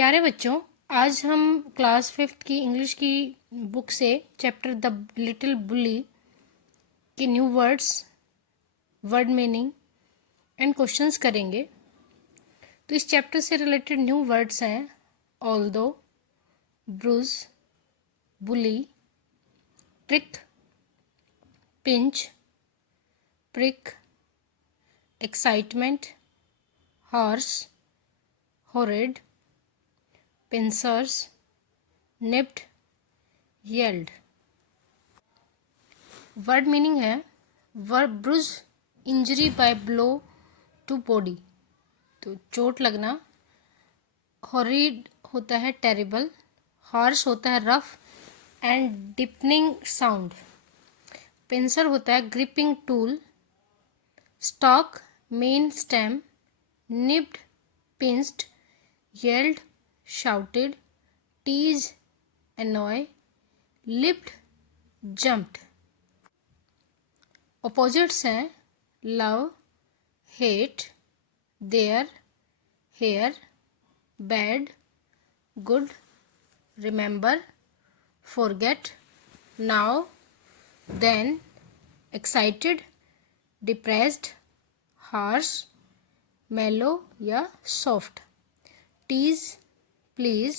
प्यारे बच्चों, आज हम क्लास 5th की इंग्लिश की बुक से चैप्टर द लिटिल बुली के new words, word meaning and questions करेंगे। तो इस चैप्टर से रिलेटेड न्यू वर्ड्स हैं although, bruise, bully, trick, pinch, prick, excitement, hoarse, horrid, pincers, nipped, yelled। Word meaning है verb bruise, injury by blow to body, तो चोट लगना। Horrid होता है टेरिबल, हॉर्स होता है rough and deepening sound, pincer होता है gripping tool, stalk main stem, nipped pinched, yelled shouted, tease annoy, lipped jumped। opposites हैं love, hate, there, here, bad, good, remember, forget, now, then, excited, depressed, harsh, mellow या soft। tease, please,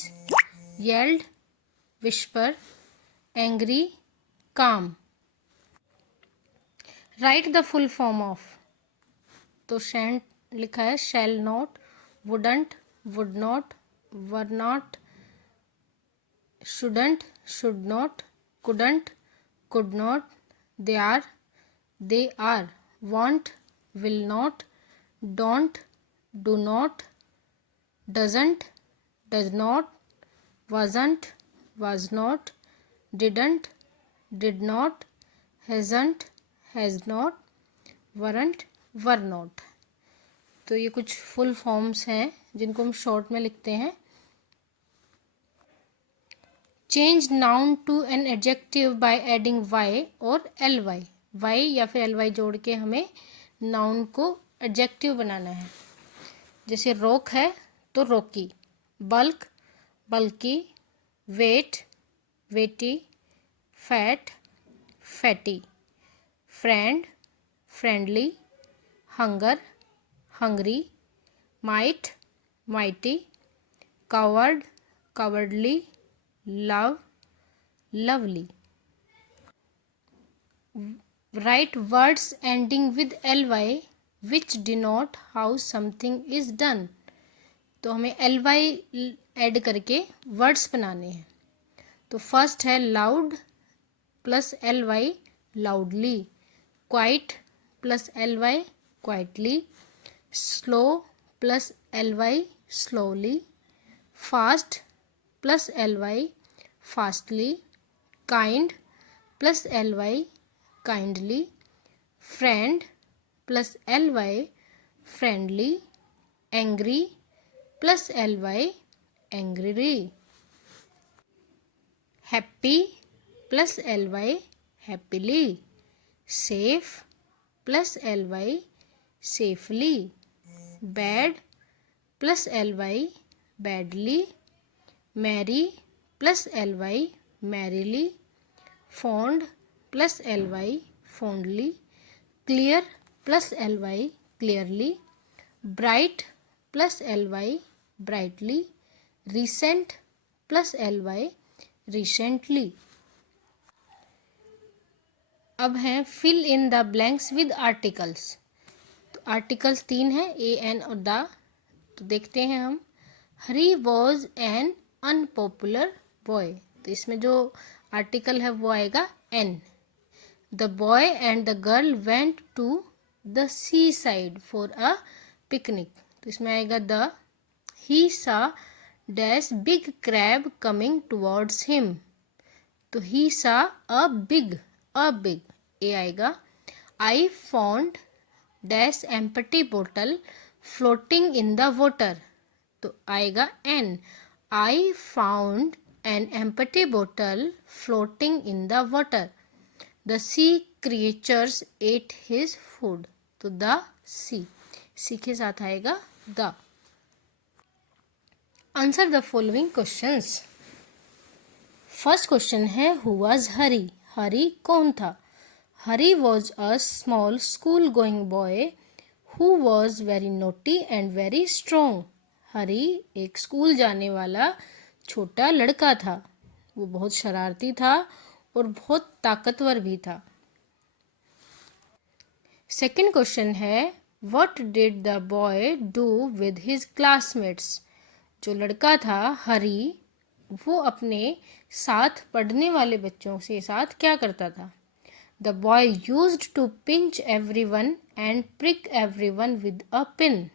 yelled, whisper, angry, calm। write the full form of, तो shan't लिखा है shall not, wouldn't, would not, were not, shouldn't, should not, couldn't, could not, they are, want, will not, don't, do not, doesn't, does not, wasn't, was not, didn't, did not, hasn't, has not, weren't, were not। तो ये कुछ full forms हैं जिनको हम short में लिखते हैं। Change noun to an adjective by adding Y और एल वाई, वाई या फिर एल वाई जोड़ के हमें नाउन को एडजेक्टिव बनाना है। जैसे रोक है तो rocky, bulk bulky, weight weighty, fat fatty, friend friendly, hunger hungry, might mighty, coward cowardly, love lovely. Write words ending with ly which denote how something is done, तो हमें ly ऐड करके words बनाने हैं। तो first है loud plus ly loudly, quiet plus ly quietly, slow plus ly slowly, fast plus ly fastly, kind plus ly kindly, friend plus ly friendly, angry plus ly angry, happy plus ly happily, safe plus ly safely, bad plus ly badly, merry plus ly merrily, fond plus ly fondly, clear plus ly clearly, bright plus ly brightly, recent plus ly recently. अब हैं fill in the blanks with articles. तो articles 3 हैं, A N और the. तो देखते हैं हम। Harry was an unpopular boy, तो इसमें जो आर्टिकल है वो आएगा an. The boy and the girl went to the seaside for a picnic, तो इसमें आएगा the. He saw dash big crab coming towards him, तो he saw a big a आएगा। I found dash empty bottle floating in the water, तो आएगा an. I found an empty bottle floating in the water. The sea creatures ate his food, तो the sea के साथ आएगा the. Answer the following questions. First question है who was Harry. Harry कौन था? Harry was a small school going boy who was very naughty and very strong. Harry एक school जाने वाला छोटा लड़का था। वो बहुत शरारती था और बहुत ताकतवर भी था। सेकेंड क्वेश्चन है what did the boy do with his classmates. जो लड़का था हरी, वो अपने साथ पढ़ने वाले बच्चों के साथ क्या करता था? The boy used to pinch everyone and prick everyone with a pin.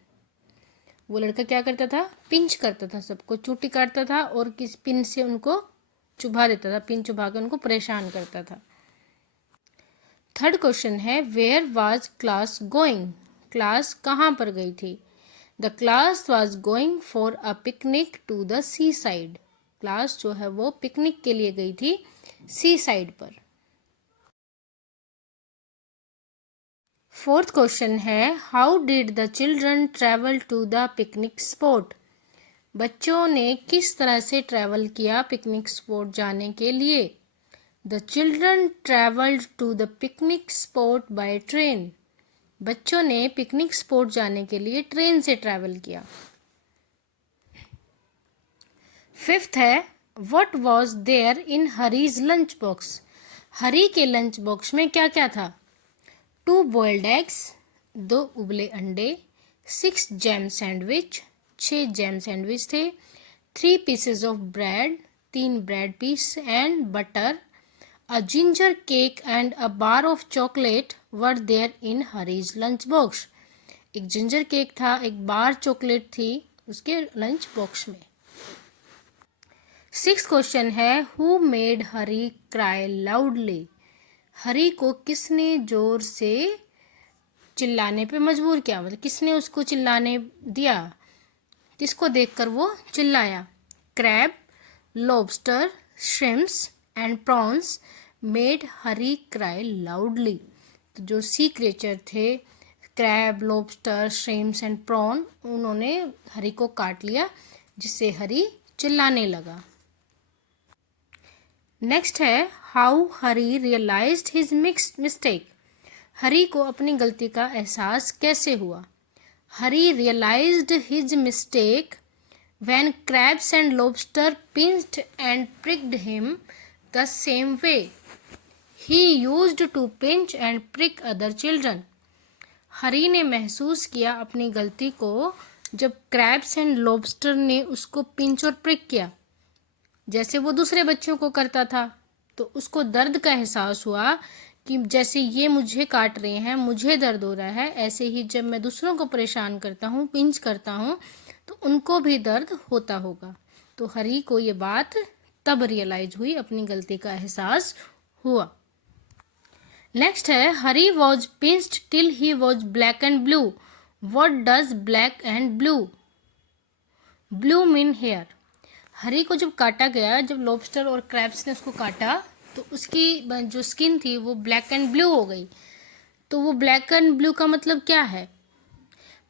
वो लड़का क्या करता था? पिंच करता था, सबको चोटी काटता था और किस पिन से उनको चुभा देता था, पिन चुभा के उनको परेशान करता था। थर्ड क्वेश्चन है where was class going. Class कहाँ पर गई थी? The class was going for a picnic to the seaside. Class जो है वो पिकनिक के लिए गई थी सी साइड पर। फोर्थ क्वेश्चन है how did the children travel to the picnic spot. बच्चों ने किस तरह से ट्रैवल किया पिकनिक स्पॉट जाने के लिए? The children travelled to the picnic spot by train. बच्चों ने पिकनिक स्पॉट जाने के लिए ट्रेन से ट्रैवल किया। फिफ्थ है what was there in Harry's lunch box. Harry के लंच बॉक्स में क्या क्या था? 2 बॉइल्ड एग्स, 2 उबले अंडे, 6 जैम सैंडविच, 6 जैम सैंडविच थे, 3 pieces of bread, 3 bread piece and butter, a ginger cake and a bar of chocolate were there in Harry's lunch box. एक ginger cake था, एक बार चॉकलेट थी उसके lunch box में। Sixth question है who made Harry cry loudly. Harry को किसने जोर से चिल्लाने पे मजबूर किया, मतलब किसने उसको चिल्लाने दिया, किसको देखकर वो चिल्लाया? Crab, lobster, shrimps and prawns made Harry cry loudly. तो जो सी क्रिएचर थे crab, lobster, shrimps and prawn, उन्होंने हरी को काट लिया जिससे हरी चिल्लाने लगा। नेक्स्ट है how Harry realised his mistake. Harry को अपनी गलती का एहसास कैसे हुआ? Harry realised his mistake when crabs and lobster pinched and pricked him the same way he used to pinch and prick other children. Harry ने महसूस किया अपनी गलती को जब क्रैब्स एंड लॉबस्टर ने उसको पिंच और प्रिक किया जैसे वो दूसरे बच्चों को करता था। तो उसको दर्द का एहसास हुआ कि जैसे ये मुझे काट रहे हैं, मुझे दर्द हो रहा है, ऐसे ही जब मैं दूसरों को परेशान करता हूँ, पिंच करता हूँ, तो उनको भी दर्द होता होगा। तो हरी को ये बात तब रियलाइज हुई, अपनी गलती का एहसास हुआ। नेक्स्ट है Harry was pinched till he was black and blue. What does black and blue? Blue mean here. Harry को जब काटा गया, जब लॉबस्टर और क्रैब्स ने उसको काटा तो उसकी जो स्किन थी वो ब्लैक एंड ब्लू हो गई। तो वो ब्लैक एंड ब्लू का मतलब क्या है?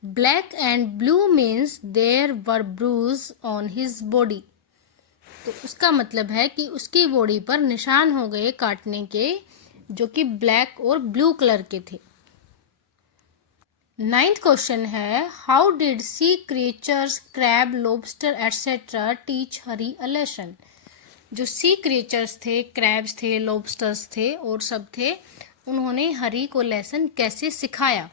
Black and blue means there were bruise on his body. तो उसका मतलब है कि उसकी बॉडी पर निशान हो गए काटने के, जो कि ब्लैक और ब्लू कलर के थे। नाइन्थ क्वेश्चन है how did sea creatures crab, lobster etcetera teach Harry a lesson. जो सी क्रिएचर्स थे, क्रैब्स थे, लॉबस्टर्स थे और सब थे, उन्होंने हरी को लेसन कैसे सिखाया?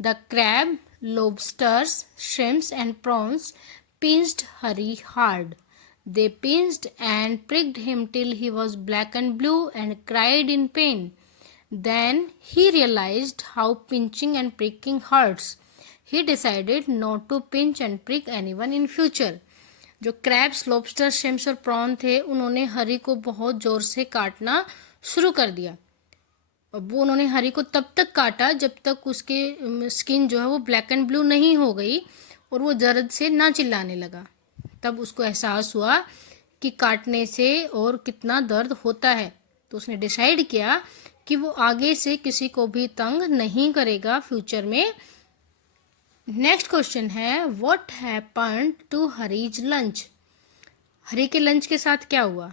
The crab, lobsters, shrimps and prawns pinched Hari hard. They pinched and pricked him till he was black and blue and cried in pain. Then he realized how pinching and pricking hurts. He decided not to pinch and prick anyone in future. जो crabs, lobster, shrimps और prawn थे, उन्होंने Harry को बहुत जोर से काटना शुरू कर दिया। अब वो उन्होंने हरी को तब तक काटा जब तक उसके स्किन जो है वो ब्लैक एंड ब्लू नहीं हो गई और वो दर्द से ना चिल्लाने लगा। तब उसको एहसास हुआ कि काटने से और कितना दर्द होता है। तो उसने डिसाइड किया कि वो आगे से किसी को भी तंग नहीं करेगा फ्यूचर में, नेक्स्ट क्वेश्चन है what happened to Harry's lunch. Harry के लंच के साथ क्या हुआ?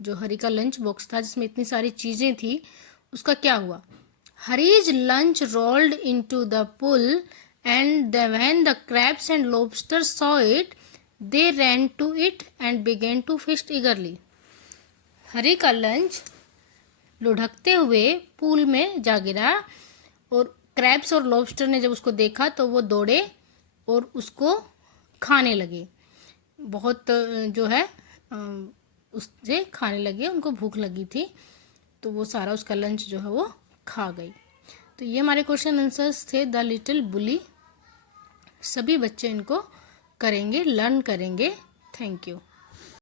जो हरी का लंच बॉक्स था जिसमें इतनी सारी चीजें थी, उसका क्या हुआ? Harry's lunch rolled into the pool and when the crabs and lobster saw it they ran to it and began to fish eagerly. Harry का लंच लुढ़कते हुए पूल में जा गिरा और क्रैब्स और लॉबस्टर ने जब उसको देखा तो वो दौड़े और उसको खाने लगे। बहुत जो है उससे खाने लगे, उनको भूख लगी थी तो वो सारा उसका लंच जो है वो खा गई। तो ये हमारे क्वेश्चन आंसर्स थे द लिटिल बुली। सभी बच्चे इनको करेंगे, लर्न करेंगे। Thank you.